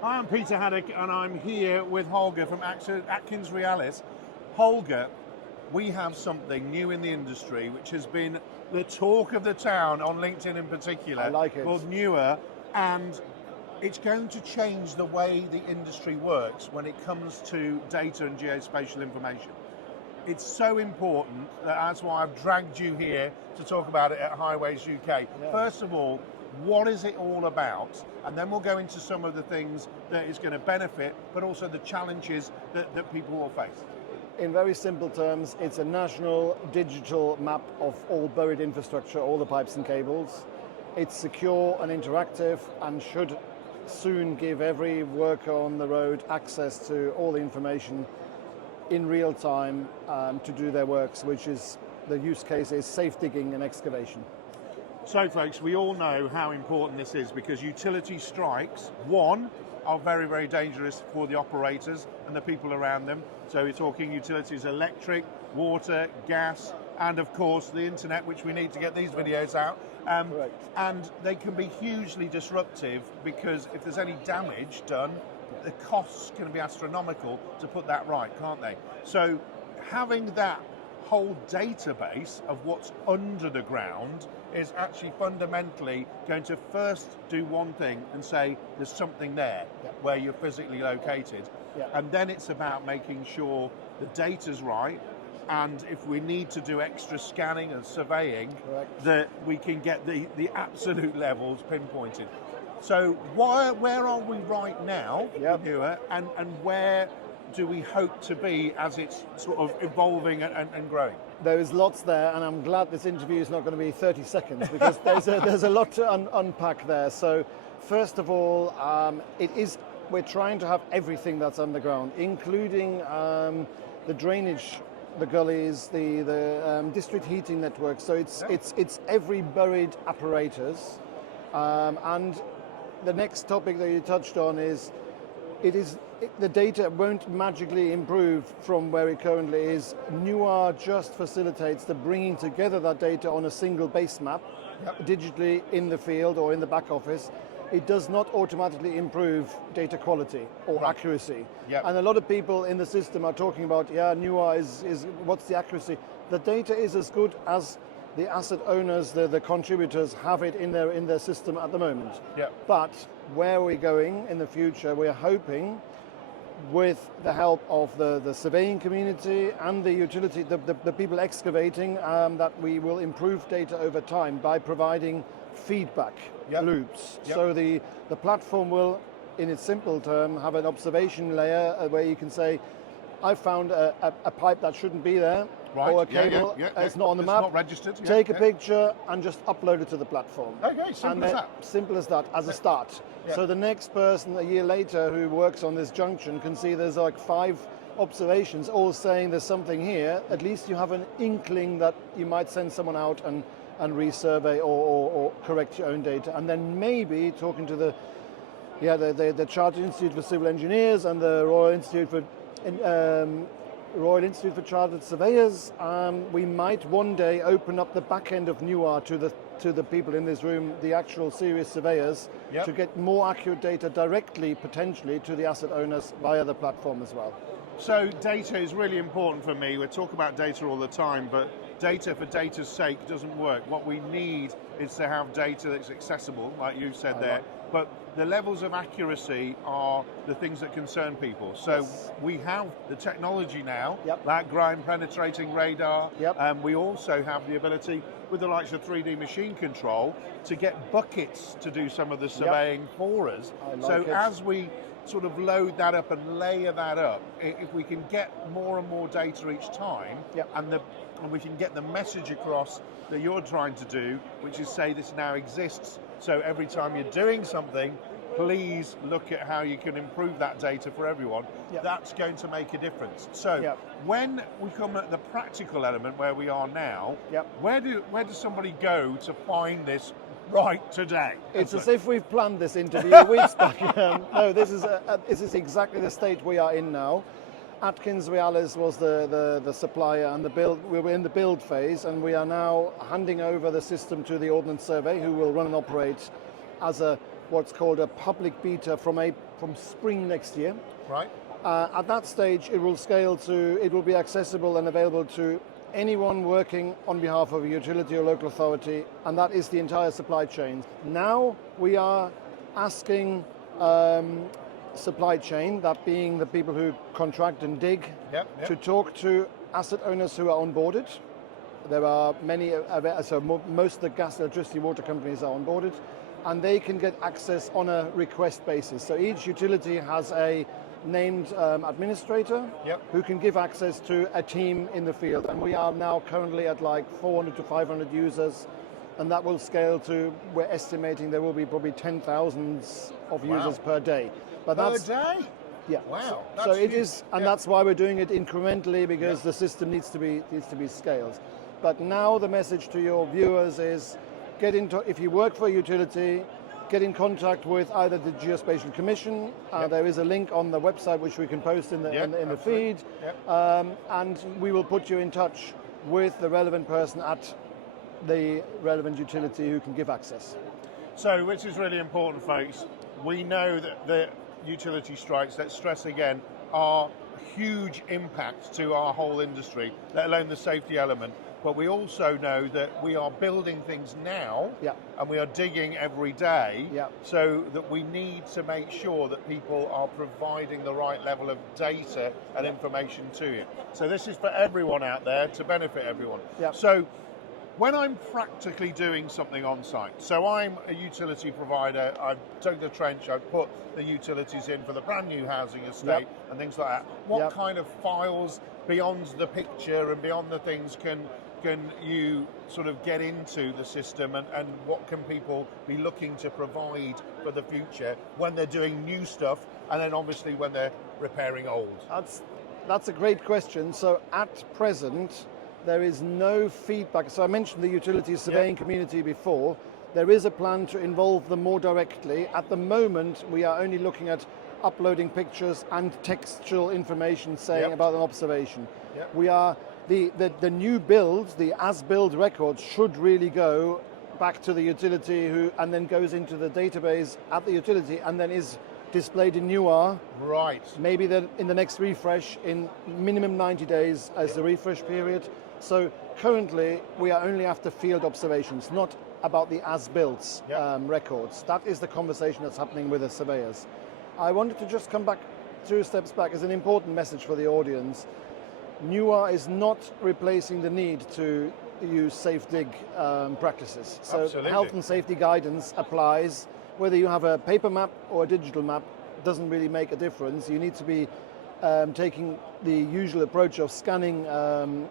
Hi, I'm Peter Haddock, and I'm here with Holger from AtkinsRealis. Holger, we have something new in the industry which has been the talk of the town on LinkedIn in particular. I like it. Called NUAR, and it's going to change the way the industry works when it comes to data and geospatial information. It's so important that that's why I've dragged you here to talk about it at Highways UK. Yeah. First of all, what is it all about? And then we'll go into some of the things that it's going to benefit, but also the challenges that people will face. In very simple terms, it's a national digital map of all buried infrastructure, all the pipes and cables. It's secure and interactive and should soon give every worker on the road access to all the information in real time to do their works, which is the use case is safe digging and excavation. So folks, we all know how important this is because utility strikes, one, are very, very dangerous for the operators and the people around them. So we're talking utilities, electric, water, gas, and of course the internet, which we need to get these videos out. Correct. And they can be hugely disruptive because if there's any damage done, the costs can be astronomical to put that right, can't they? So having that whole database of what's under the ground is actually fundamentally going to first do one thing and say there's something there where you're physically located. And then it's about making sure the data's right, and if we need to do extra scanning and surveying, that we can get the absolute levels pinpointed. So where are we right now, and where do we hope to be as it's sort of evolving and growing? There is lots there, and I'm glad this interview is not going to be 30 seconds because there's a lot to unpack there. So first of all, we're trying to have everything that's underground, including the drainage, the gullies, the district heating network. So it's every buried apparatus. And the next topic that you touched on is the data won't magically improve from where it currently is. NUAR just facilitates the bringing together that data on a single base map, digitally in the field or in the back office. It does not automatically improve data quality or accuracy. And a lot of people in the system are talking about, NUAR is what's the accuracy? The data is as good as the asset owners, the contributors have it in their system at the moment. But where we're going in the future, we're hoping with the help of the surveying community and the utility, the people excavating, that we will improve data over time by providing feedback loops. So the platform will, in its simple term, have an observation layer where you can say, I found a pipe that shouldn't be there, or a cable, it's not on the map, not registered. Take a picture and just upload it to the platform. Okay, simple as that. Simple as that, as a start. So the next person a year later who works on this junction can see there's like 5 observations all saying there's something here. At least you have an inkling that you might send someone out and resurvey or correct your own data. And then maybe talking to the Chartered Institute for Civil Engineers and the Royal Institute for Chartered Surveyors, we might one day open up the back end of NUAR to the people in this room, the actual serious surveyors, to get more accurate data directly, potentially, to the asset owners via the platform as well. So data is really important for me. We talk about data all the time, but data for data's sake doesn't work. What we need is to have data that's accessible, like you said there, but the levels of accuracy are the things that concern people. So we have the technology now, that ground penetrating radar. We also have the ability with the likes of 3D machine control to get buckets to do some of the surveying for us. As we sort of load that up and layer that up, if we can get more and more data each time, and we can get the message across that you're trying to do, which is say this now exists, so every time you're doing something, please look at how you can improve that data for everyone. That's going to make a difference. So when we come at the practical element where we are now, where does somebody go to find this right today? It's as if we've planned this interview weeks back. No, this is exactly the state we are in now. AtkinsRealis was the supplier and we were in the build phase, and we are now handing over the system to the Ordnance Survey, who will run and operate as a what's called a public beta from spring next year. Right. At that stage, it will be accessible and available to anyone working on behalf of a utility or local authority, and that is the entire supply chain. Now we are asking supply chain, that being the people who contract and dig, to talk to asset owners who are onboarded. There are many, most of the gas, electricity, water companies are onboarded, and they can get access on a request basis. So each utility has a named administrator who can give access to a team in the field. And we are now currently at like 400 to 500 users, and that will scale to, we're estimating there will be probably 10,000 of users per day. But per day? Yeah. Wow. So it is, and that's why we're doing it incrementally, because the system needs to be scaled. But now the message to your viewers is, if you work for a utility, get in contact with either the Geospatial Commission. There is a link on the website which we can post in the feed, and we will put you in touch with the relevant person at the relevant utility who can give access. So, which is really important, folks. We know that the utility strikes, let's stress again, are a huge impact to our whole industry, let alone the safety element. But we also know that we are building things now, and we are digging every day, so that we need to make sure that people are providing the right level of data and information to you. So this is for everyone out there, to benefit everyone. So when I'm practically doing something on site, so I'm a utility provider, I've dug the trench, I've put the utilities in for the brand new housing estate and things like that. What kind of files beyond the picture and beyond the things can you sort of get into the system, and what can people be looking to provide for the future when they're doing new stuff, and then obviously when they're repairing old? That's a great question. So at present, there is no feedback. So I mentioned the utility surveying community before. There is a plan to involve them more directly. At the moment, we are only looking at uploading pictures and textual information saying about an observation. We are the new builds, the as-build records should really go back to the utility and then goes into the database at the utility and then is displayed in NUAR. Right. Maybe in the next refresh in minimum 90 days as the refresh period. So currently we are only after field observations, not about the as-built records. That is the conversation that's happening with the surveyors. I wanted to just come back 2 steps back as an important message for the audience. NUAR is not replacing the need to use safe dig practices. So Absolutely. Health and safety guidance applies. Whether you have a paper map or a digital map doesn't really make a difference. You need to be taking the usual approach of scanning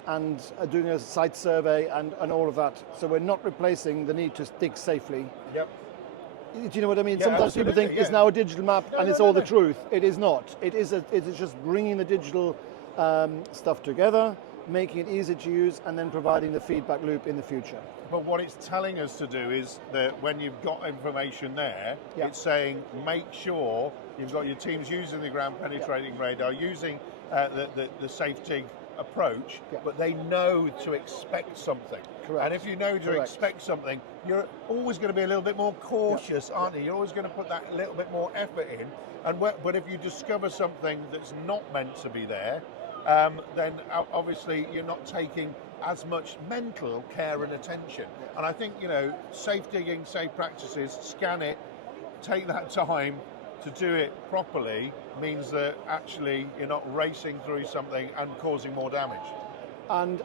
and doing a site survey and all of that. So we're not replacing the need to dig safely. Do you know what I mean? Sometimes people think it's now a digital map and it's all the truth. It is not. It is just bringing the digital stuff together, making it easy to use, and then providing the feedback loop in the future. But what it's telling us to do is that when you've got information there, it's saying make sure you've got your teams using the ground penetrating radar, using the safe dig approach, but they know to expect something. Correct. And if you know to expect something, you're always going to be a little bit more cautious, aren't you? You're always going to put that little bit more effort in. But if you discover something that's not meant to be there, then obviously you're not taking as much mental care and attention. And I think, safe digging, safe practices, scan it, take that time to do it properly means that actually you're not racing through something and causing more damage. And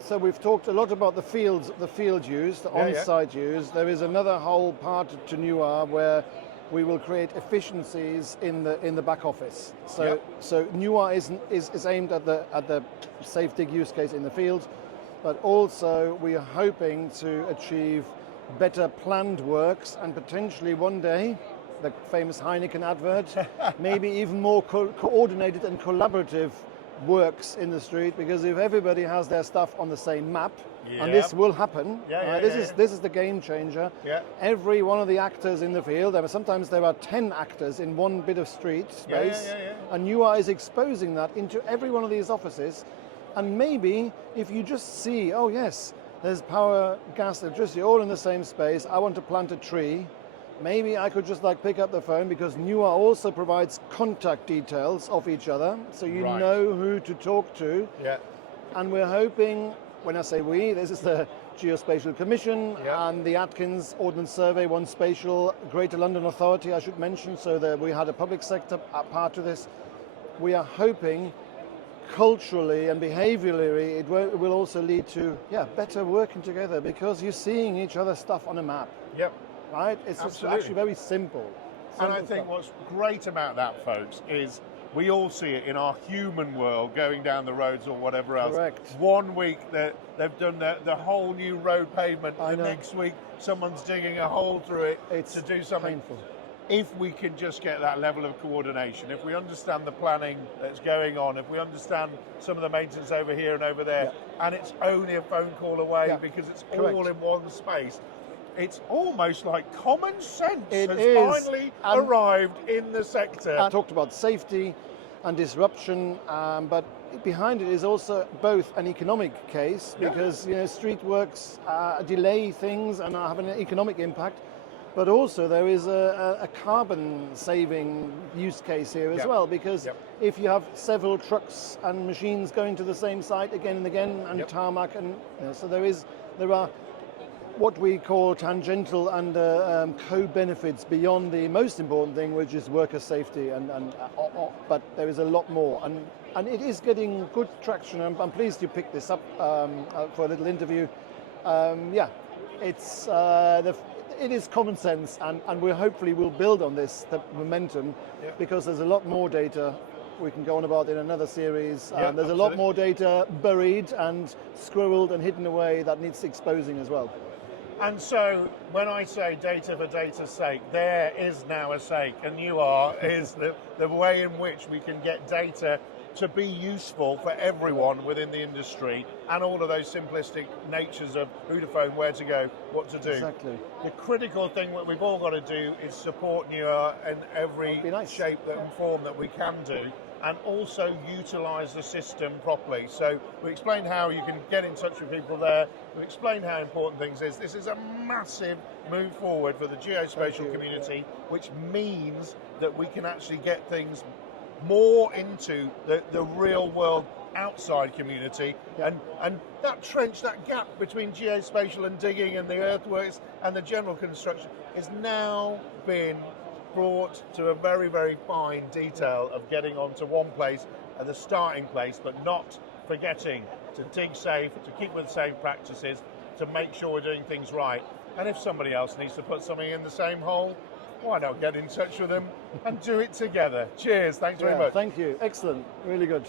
so we've talked a lot about the field use, the on-site use. There is another whole part to NUAR where we will create efficiencies in the back office. So NUAR is aimed at the safe dig use case in the field, but also we are hoping to achieve better planned works and potentially one day, the famous Heineken advert, maybe even more coordinated and collaborative works in the street, because if everybody has their stuff on the same map, and this will happen, this is the game changer. Every one of the actors in the field, sometimes there are 10 actors in one bit of street space, and NUAR is exposing that into every one of these offices. And maybe if you just see, oh yes, there's power, gas, electricity all in the same space, I want to plant a tree, maybe I could just like pick up the phone, because NUAR also provides contact details of each other, so you Right. know who to talk to. Yeah. And we're hoping, when I say we, this is the Geospatial Commission Yeah. and the Atkins Ordnance Survey, One Spatial, Greater London Authority, I should mention, so that we had a public sector part to this. We are hoping culturally and behaviorally it will also lead to better working together, because you're seeing each other's stuff on a map, Yep. right? It's just Absolutely. actually very simple. And I Simple think stuff. what's great about that, folks, is we all see it in our human world, going down the roads or whatever else. Correct. 1 week they've done the whole new road pavement. I The know. next week someone's digging a hole through it It's to do something. painful. If we can just get that level of coordination, if we understand the planning that's going on, if we understand some of the maintenance over here and over there, and it's only a phone call away Yeah. because it's Correct. all in one space, it's almost like common sense It has is. finally And- arrived in the sector. I talked about safety and disruption, but behind it is also both an economic case, Yeah. because street works delay things and have an economic impact, but also there is a carbon saving use case here as Yep. well, because Yep. if you have several trucks and machines going to the same site again and again, and Yep. tarmac, and so there are what we call tangential and co-benefits beyond the most important thing, which is worker safety, but there is a lot more, and it is getting good traction. I'm pleased you picked this up for a little interview. It is common sense, and we hopefully will build on this momentum, because there's a lot more data we can go on about in another series. Yeah, There's a lot absolutely. more data buried and squirreled and hidden away that needs exposing as well. And so when I say data for data's sake, there is now a sake, and NUAR is the way in which we can get data to be useful for everyone within the industry, and all of those simplistic natures of who to phone, where to go, what to do. Exactly. The critical thing that we've all got to do is support NUAR in every That'd be nice. shape and form that we can do, and also utilise the system properly. So we explained how you can get in touch with people there. We explained how important things is. This is a massive move forward for the geospatial community, which means that we can actually get things more into the real world outside community, and that trench, that gap between geospatial and digging and the earthworks and the general construction is now been brought to a very, very fine detail of getting onto one place at the starting place, but not forgetting to dig safe, to keep with the same practices, to make sure we're doing things right. And if somebody else needs to put something in the same hole, why not get in touch with them and do it together? Cheers, thanks very much. Thank you. Excellent. Really good.